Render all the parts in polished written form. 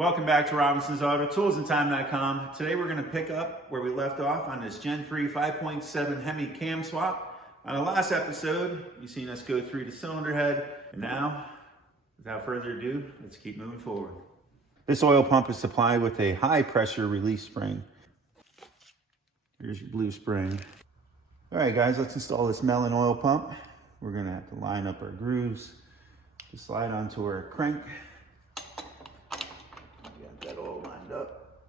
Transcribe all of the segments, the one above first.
Welcome back to Robinson's Auto Tools and Time.com. Today we're going to pick up where we left off on this Gen 3 5.7 HEMI cam swap. On the last episode, you've seen us go through the cylinder head, and now, without further ado, let's keep moving forward. This oil pump is supplied with a high pressure release spring. Here's your blue spring. All right guys, let's install this melon oil pump. We're going to have to line up our grooves to slide onto our crank. That all lined up.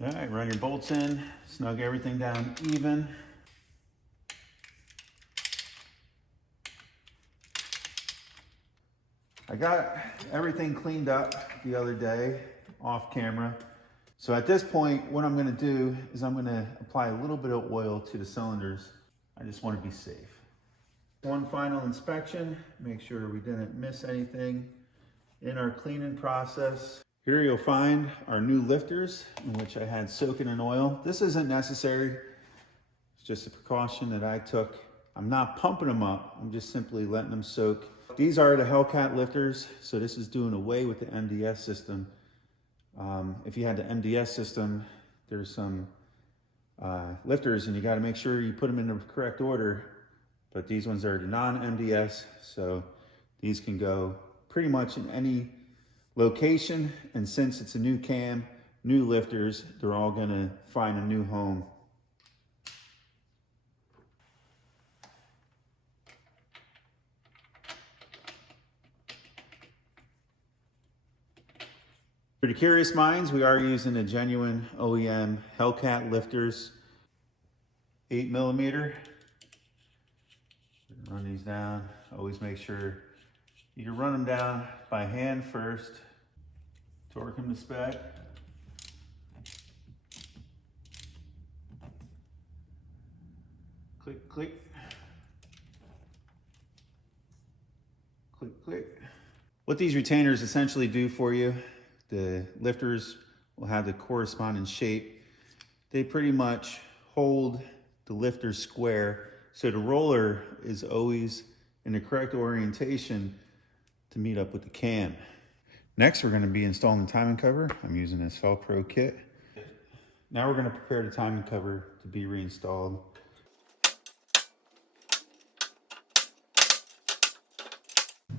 All right, run your bolts in, snug everything down even. I got everything cleaned up the other day off camera. So at this point, what I'm gonna do is I'm gonna apply a little bit of oil to the cylinders. I just wanna be safe. One final inspection, make sure we didn't miss anything in our cleaning process. Here you'll find our new lifters, in which I had soaking in oil. This isn't necessary. It's just a precaution that I took. I'm not pumping them up. I'm just simply letting them soak. These are the Hellcat lifters, so this is doing away with the MDS system. If you had the MDS system, there's some lifters, and you got to make sure you put them in the correct order. But these ones are the non-MDS, so these can go pretty much in any location, and since it's a new cam, new lifters, they're all gonna find a new home. For the curious minds, we are using a genuine OEM Hellcat lifters, 8mm. Run these down. Always make sure you run them down by hand first, torque them to spec. Click, click. Click, click. What these retainers essentially do for you, the lifters will have the corresponding shape. They pretty much hold the lifter square, so the roller is always in the correct orientation to meet up with the cam. Next, we're going to be installing the timing cover. I'm using this Velcro kit. Now we're going to prepare the timing cover to be reinstalled.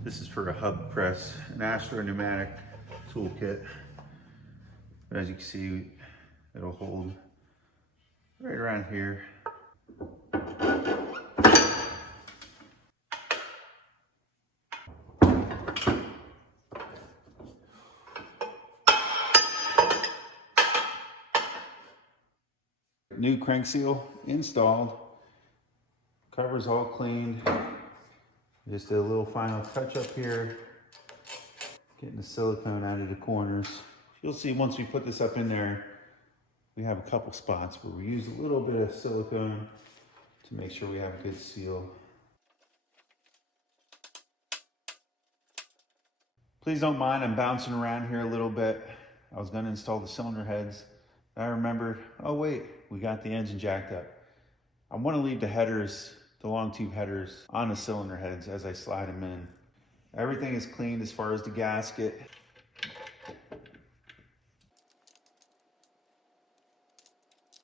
This is for a hub press, an Astro pneumatic toolkit. But as you can see, it'll hold right around here. New crank seal installed. Cover's all cleaned. Just did a little final touch up here. Getting the silicone out of the corners. You'll see once we put this up in there, we have a couple spots where we use a little bit of silicone to make sure we have a good seal. Please don't mind, I'm bouncing around here a little bit. I was gonna install the cylinder heads. I remembered, oh wait, we got the engine jacked up. I want to leave the headers, the long tube headers, on the cylinder heads as I slide them in. Everything is cleaned as far as the gasket.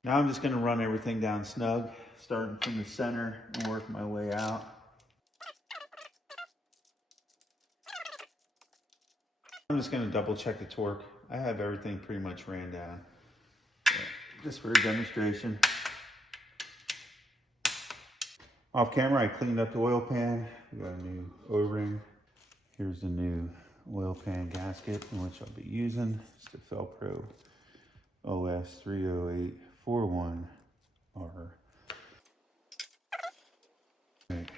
Now I'm just going to run everything down snug, starting from the center and work my way out. I'm just going to double check the torque. I have everything pretty much ran down. Just for a demonstration. Off camera, I cleaned up the oil pan. We got a new O-ring. Here's the new oil pan gasket, in which I'll be using. It's the Velcro OS 30841R. Right.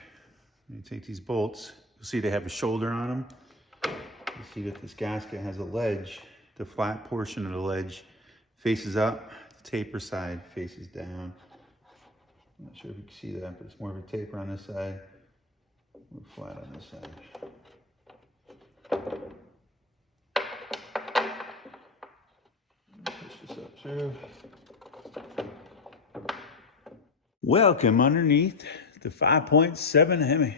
You take these bolts. You'll see they have a shoulder on them. You see that this gasket has a ledge. The flat portion of the ledge faces up. Taper side faces down. I'm not sure if you can see that, but it's more of a taper on this side, more flat on this side. Push this up through. Welcome underneath the 5.7 HEMI.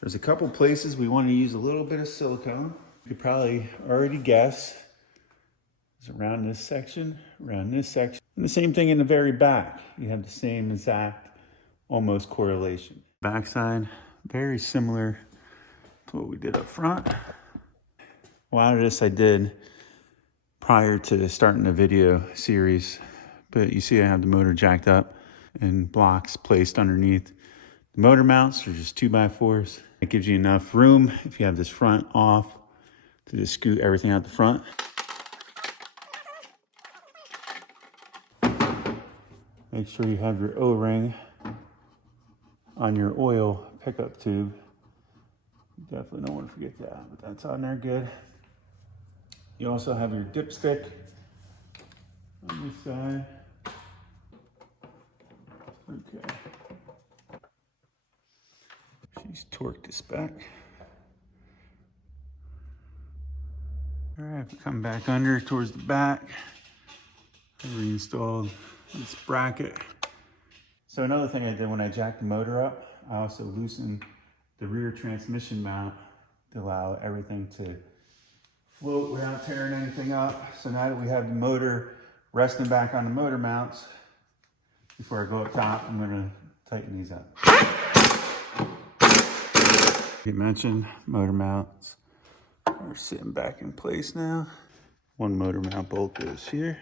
There's a couple places we want to use a little bit of silicone. You could probably already guess is around this section, and the same thing in the very back. You have the same exact, almost correlation. Backside, very similar to what we did up front. A lot of this I did prior to starting the video series, but you see I have the motor jacked up and blocks placed underneath. The motor mounts are just 2x4s. It gives you enough room if you have this front off to just scoot everything out the front. Make sure you have your O-ring on your oil pickup tube. You definitely don't want to forget that, but that's on there good. You also have your dipstick on this side. Okay. She's torqued this back. All right, come back under towards the back. I reinstalled this bracket. So another thing I did when I jacked the motor up, I also loosened the rear transmission mount to allow everything to float without tearing anything up. So now that we have the motor resting back on the motor mounts, before I go up top, I'm gonna tighten these up. You mentioned motor mounts are sitting back in place now. One motor mount bolt goes here.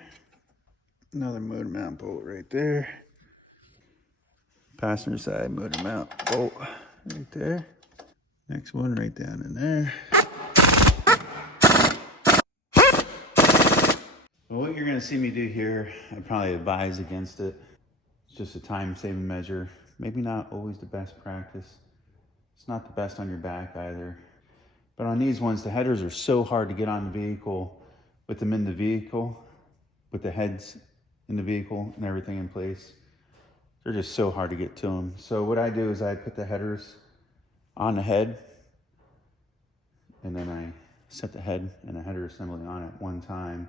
Another motor mount bolt right there. Passenger side motor mount bolt right there. Next one right down in there. Well, what you're gonna see me do here, I probably advise against it. It's just a time-saving measure. Maybe not always the best practice. It's not the best on your back either. But on these ones, the headers are so hard to get on the vehicle, with them in the vehicle, with the heads in the vehicle and everything in place. They're just so hard to get to them. So what I do is I put the headers on the head, and then I set the head and the header assembly on at one time.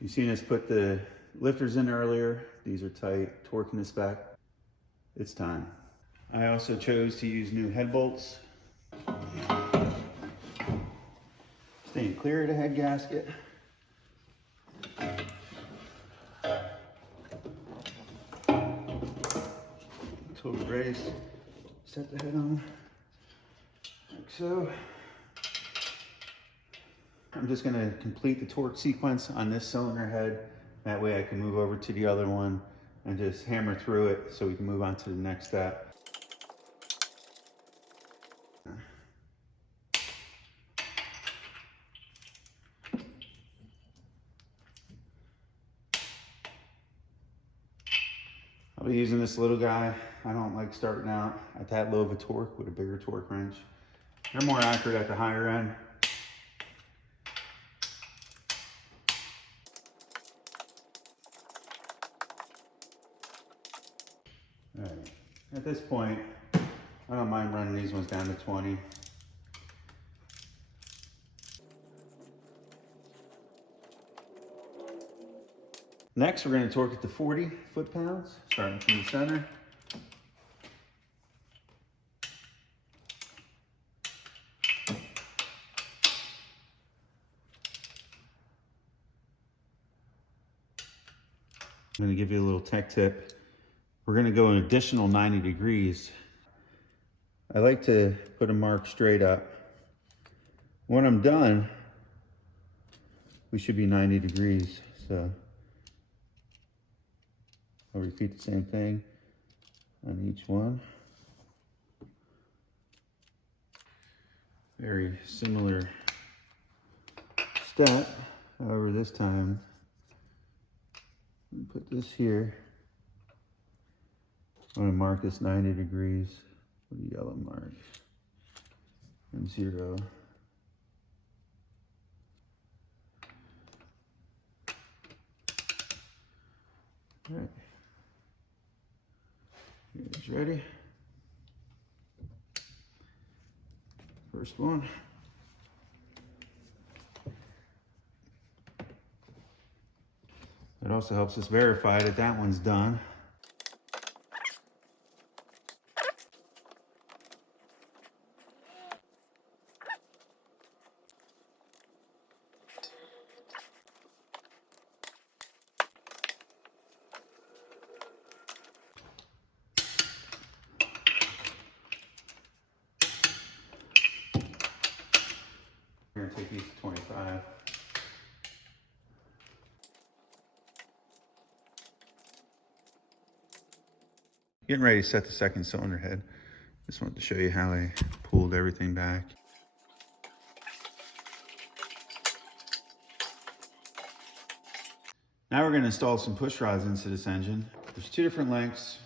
You've seen us put the lifters in earlier. These are tight, torquing this back. It's time. I also chose to use new head bolts. Staying clear of the head gasket. Total race. Set the head on, like so. I'm just gonna complete the torque sequence on this cylinder head. That way I can move over to the other one and just hammer through it so we can move on to the next step. I'll be using this little guy. I don't like starting out at that low of a torque with a bigger torque wrench. They're more accurate at the higher end. All right. At this point, I don't mind running these ones down to 20. Next, we're going to torque it to 40 foot-pounds, starting from the center. I'm going to give you a little tech tip. We're going to go an additional 90 degrees. I like to put a mark straight up. When I'm done, we should be 90 degrees. So I'll repeat the same thing on each one. Very similar step. However, this time, put this here. I'm going to mark this 90 degrees with a yellow mark and 0. All right. Here's ready. First one. It also helps us verify that that one's done. Getting ready to set the second cylinder head. Just wanted to show you how I pulled everything back. Now we're going to install some push rods into this engine. There's two different lengths.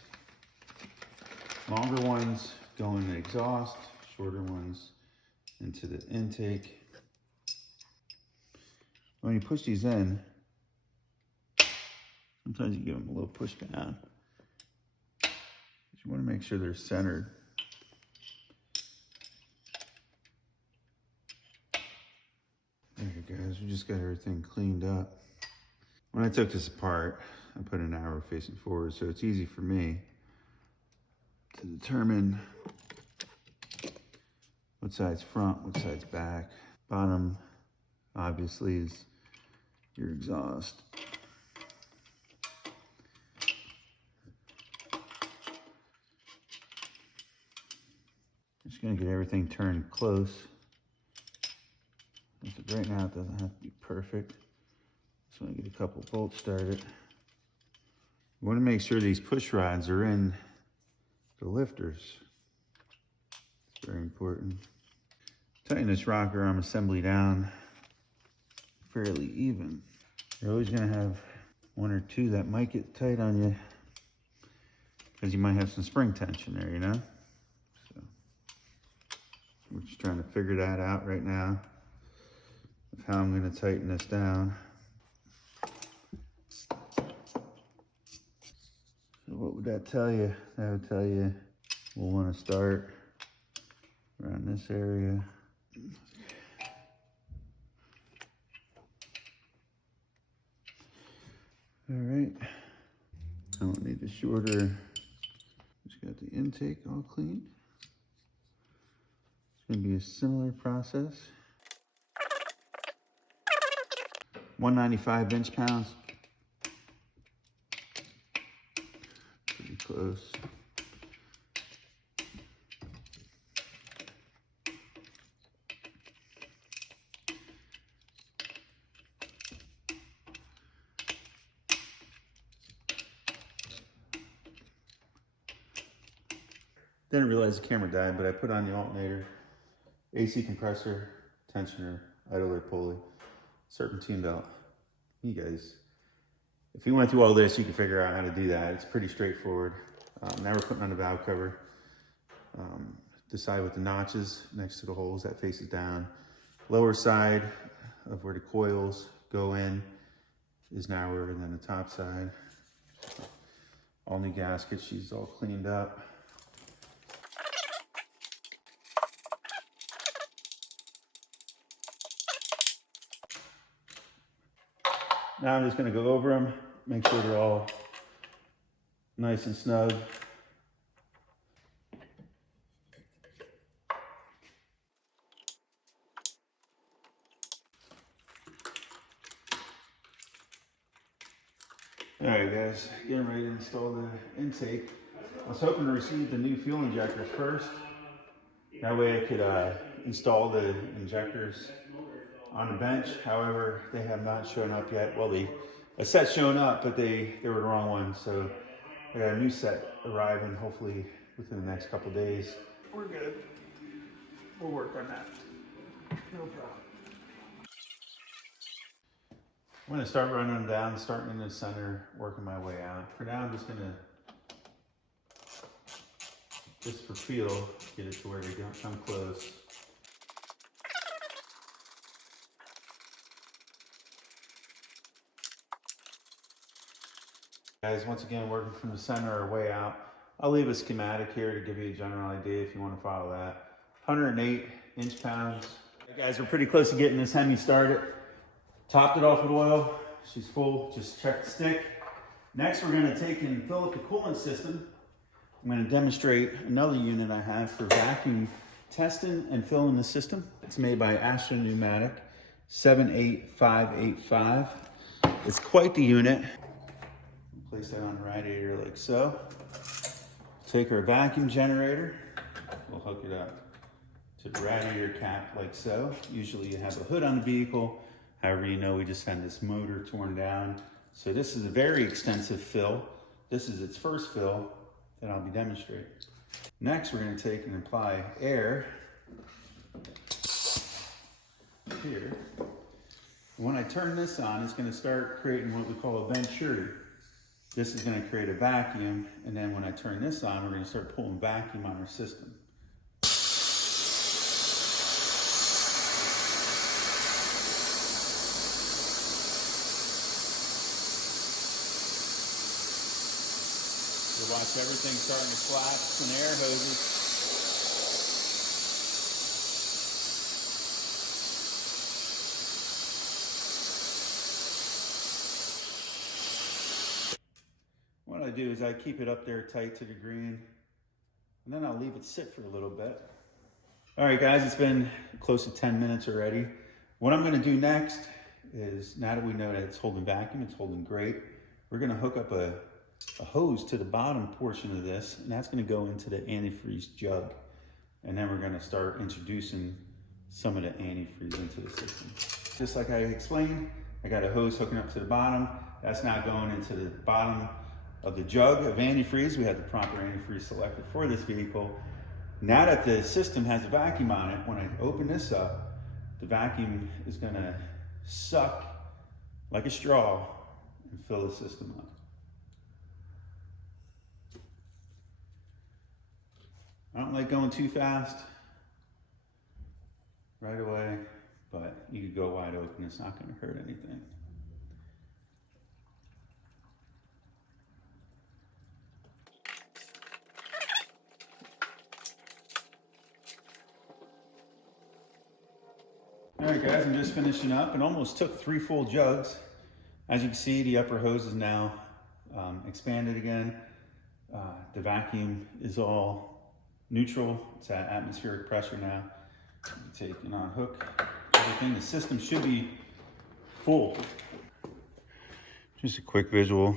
Longer ones go in the exhaust, shorter ones into the intake. When you push these in, sometimes you give them a little push down. You want to make sure they're centered. There you go, guys. We just got everything cleaned up. When I took this apart, I put an arrow facing forward, so it's easy for me to determine what side's front, what side's back. Bottom, obviously, is your exhaust. Just gonna get everything turned close. Right now it doesn't have to be perfect. Just want to get a couple bolts started. You want to make sure these push rods are in the lifters. It's very important. Tighten this rocker arm assembly down fairly even. You're always going to have one or two that might get tight on you because you might have some spring tension there, you know? So we're just trying to figure that out right now of how I'm going to tighten this down. So what would that tell you? That would tell you we'll want to start around this area. All right, I don't need the shorter. Just got the intake all cleaned. It's gonna be a similar process. 195 inch-pounds. Pretty close. Didn't realize the camera died, but I put on the alternator, AC compressor, tensioner, idler pulley, serpentine belt. You guys, if you went through all this, you can figure out how to do that. It's pretty straightforward. Now we're putting on the valve cover. Decide what the notches next to the holes that faces down. Lower side of where the coils go in is narrower than the top side. All new gasket, she's all cleaned up. Now I'm just going to go over them, make sure they're all nice and snug. All right, guys, getting ready to install the intake. I was hoping to receive the new fuel injectors first. That way I could install the injectors on the bench. However, they have not shown up yet. Well, a set's shown up, but they were the wrong ones. So I got a new set arriving hopefully within the next couple of days. We're good. We'll work on that. No problem. I'm gonna start running them down, starting in the center, working my way out. For now, I'm just gonna, just for feel, get it to where they don't come close. Guys, once again, working from the center or way out. I'll leave a schematic here to give you a general idea if you want to follow that. 108 inch-pounds. Hey guys, we're pretty close to getting this Hemi started. Topped it off with oil. She's full, just check the stick. Next, we're gonna take and fill up the coolant system. I'm gonna demonstrate another unit I have for vacuum testing and filling the system. It's made by Astro Pneumatic, 78585. It's quite the unit. Place that on the radiator like so. Take our vacuum generator. We'll hook it up to the radiator cap like so. Usually you have a hood on the vehicle. However, you know we just had this motor torn down. So this is a very extensive fill. This is its first fill that I'll be demonstrating. Next, we're going to take and apply air here. When I turn this on, it's going to start creating what we call a venturi. This is going to create a vacuum, and then when I turn this on, we're going to start pulling vacuum on our system. You'll watch everything starting to collapse in air hoses. What I do is I keep it up there tight to the green, and then I'll leave it sit for a little bit. All right, guys, it's been close to 10 minutes already. What I'm gonna do next is, now that we know that it's holding vacuum, it's holding great, we're gonna hook up a hose to the bottom portion of this, and that's gonna go into the antifreeze jug. And then we're gonna start introducing some of the antifreeze into the system. Just like I explained, I got a hose hooking up to the bottom. That's now going into the bottom of the jug of antifreeze. We have the proper antifreeze selected for this vehicle. Now that the system has a vacuum on it, when I open this up, the vacuum is gonna suck like a straw and fill the system up. I don't like going too fast right away, but you could go wide open. It's not going to hurt anything. All right, guys, I'm just finishing up. It almost took 3 full jugs. As you can see, the upper hose is now expanded again. The vacuum is all neutral. It's at atmospheric pressure now. Taking on hook everything. The system should be full. Just a quick visual